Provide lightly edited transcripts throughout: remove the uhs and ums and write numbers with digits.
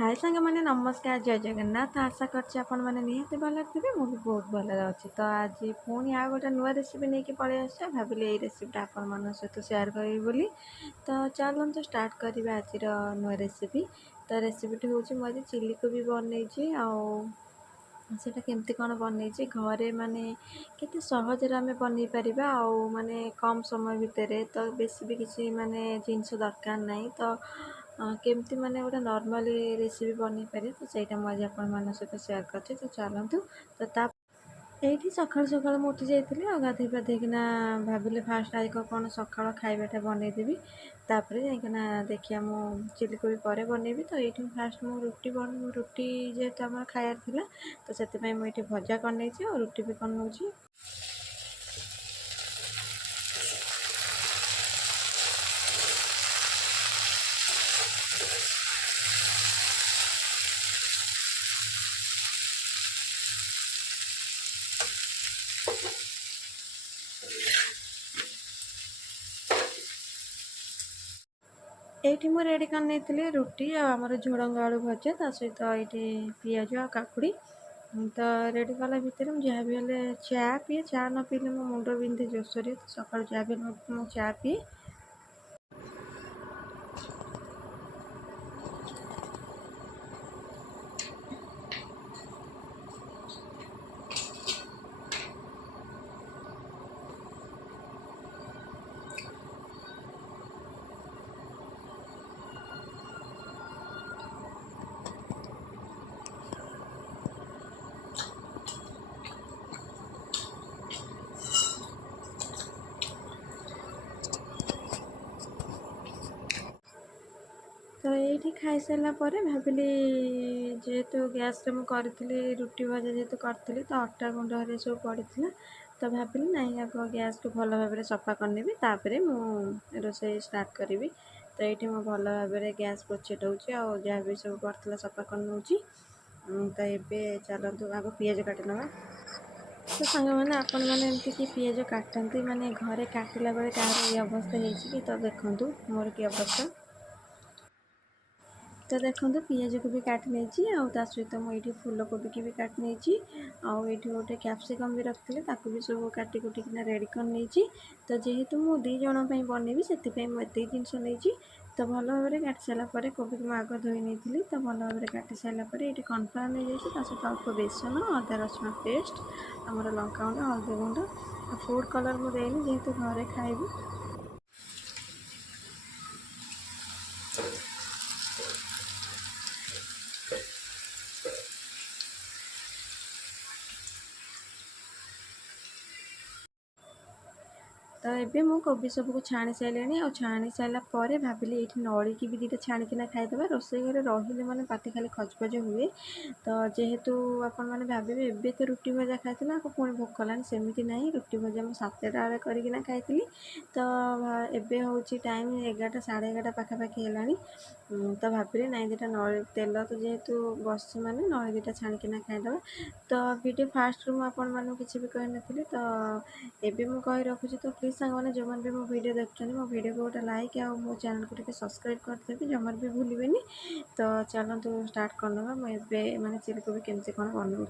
हाय सांग मैंने नमस्कार जय जगन्नाथ आशा कर निहत भल थे मुझे बहुत भल अच्छी तो आज पुणी आ गोटे नुआ रेसिपी नहीं पलि आस भाविली यही रेसिपीटा आपण सहित सेयार करी बोली तो चलते स्टार्ट करवा आज नुआ रेसिपी तो रेसिपीटी हूँ मुझे चिली कोबी बनई सेटा केमती कौन बनई घरे माने केते सहजरे आम बन पार माने कम समय भितर तो बेसी भी किसी माने जिनस दरकार नहीं तो केमती माने गोटे नॉर्मली रेसिपी बन पारे तो सहीटा मुझे आपण सहित सेयार कर तो चलतु तो ये सका सका उठी जाइली और गाधे पाधेकिना भाविले फास्ट आज कौन सका खाइबाटा बनईदेवी तापर जाइना देखिए मु चिली कोबी पर बनईबी तो ये फास्ट मु रुटी जेहेतु आम खायार थिला तो से मुझे भजा कर और रुटी भी कर ये मुझे रेडी कर रुटी आमर झुड़ंग आलू भजा ता सहित ये पिज आ काकुड़ी तो रेडी कला भितर जहाँ भी हेल्ले चा पीए चा न पीले मो मुंड बिंधे जोशरे सका जहाँ भी मु चा पीए तो ये खाई सारा भाविली जेहेतु गैस रे मुझे रुटी भजा जेहेतु करी तो अटा गुंड हर सब पड़ी तो भाविली ना आग गैस को भल भाव सफा करनी तापर मु रोसे स्टार्ट करी तो ये मुझे भल भाव गैस पोछे दूसरी और जहाँ भी सब पड़ता सफा कर नौची तो ये चलतु आग पिज काटि ना तो सांग मैंने आपण मैंने एमती कि पिज काटती माने घरे काटिला बेले कहार ये अवस्था हो तो देखु मोर की अवस्था तो देखो पिज को भी काट नहीं सहित मुझे फूलकोबी की भी काट नहीं आउे गोटे कैप्सिकम भी रखी भी सब काटी कुटिकिना रेडी कर नहीं तो जेहेतु मु दी जन बनैबी से मुझे जिनस नहीं तो भल भाव काटि सारापर कोबी को आग धोई नहीं तो भल भाव काटि सारापर ये कनफ्लावर नहीं जाइए सहित अल्प बेसन अदा रसुण पेस्ट आमर लंका गुंड हल्दी गुंड फूड कलर मुझे जेहेतु घरे खाइबी तो ये मु कोबी सबको छाणी सारे और छाणी सारापर भाविली ये नड़ी की भी दीटा छाणिकिना खाईदे रोसे घर रही मैंने पाति खाली खजखज हुए तो जेहेतु आपण मैंने भावे एवं तो रुटी भजा खाई पुणी भोक कलानी सेमती ना रुटी भजा मुझे 7टा बेले करना खाई तो एवं हूँ टाइम 11टा साढ़े 11टा पाखापाखि है तो भाविली ना दीटा नड़ी तेल तो जेहेतु बस मैंने नड़ी दीटा छाणिकिना खाईदे तो वीडियो फास्ट रू मुझे किसी भी कही नी तो एबे मु कही रखुची तो प्लीज सांग मैंने जो भी मो वीडियो देखते मो वीडियो को गोटे लाइक आ मो चैनल को टे सब्सक्राइब करदेवी जमार भी भूलें तो चलतु स्टार्ट करना मुझे माने चिली कोबी केमती कौन बनाऊँ।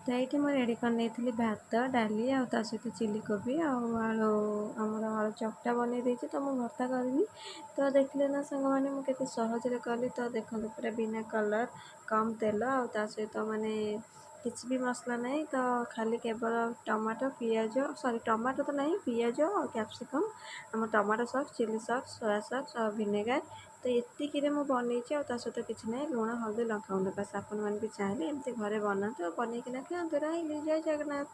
ତ ଏଇଠି ମୁଁ ରେଡ଼ି କରିନେଇଥିଲି ଭାତ ଡାଲି ଆଉ ତା ସହିତ ଚିଲି କୋବି ଆଉ ଆଳୁ ଆମର ଆଳୁ ଚକଟା ବନେଇ ଦେଇଛି। ତ ମୁଁ ଭର୍ତ୍ତା କରିନି। ତ ଦେଖିଲେ ନା ସାଙ୍ଗମାନେ ମୁଁ କେତେ ସହଜରେ କଲି। ତ ଦେଖନ୍ତୁ ପୁରା ବିନା କଲର୍ କମ୍ ତେଲ ଆଉ ତା ସହିତ ମାନେ କିଛି ବି ମସଲା ନାହିଁ। ତ ଖାଲି କେବଳ ଟମାଟୋ ଟମାଟୋ ତ ନାହିଁ, ପିଆଜ ଆଉ କ୍ୟାପ୍ସିକମ୍, ଆମ tomato sauce, chilli sauce, soya sauce ଆଉ ଭିନେଗାର। ତ ଏତିକିରେ ମୁଁ ବନେଇଛି ଆଉ ତା ସହିତ କିଛି ନାହିଁ। ଲୁଣ ହଳଦୀ ଲଙ୍କାଗୁଣ୍ଡ ବାସ୍। ଆପଣମାନେ ବି ଚାହିଁଲେ ଏମିତି ଘରେ ବନାନ୍ତୁ ଆଉ ବନେଇକିନା ଖାଆନ୍ତୁ। ରହିଲି, ଜୟ ଜଗନ୍ନାଥ।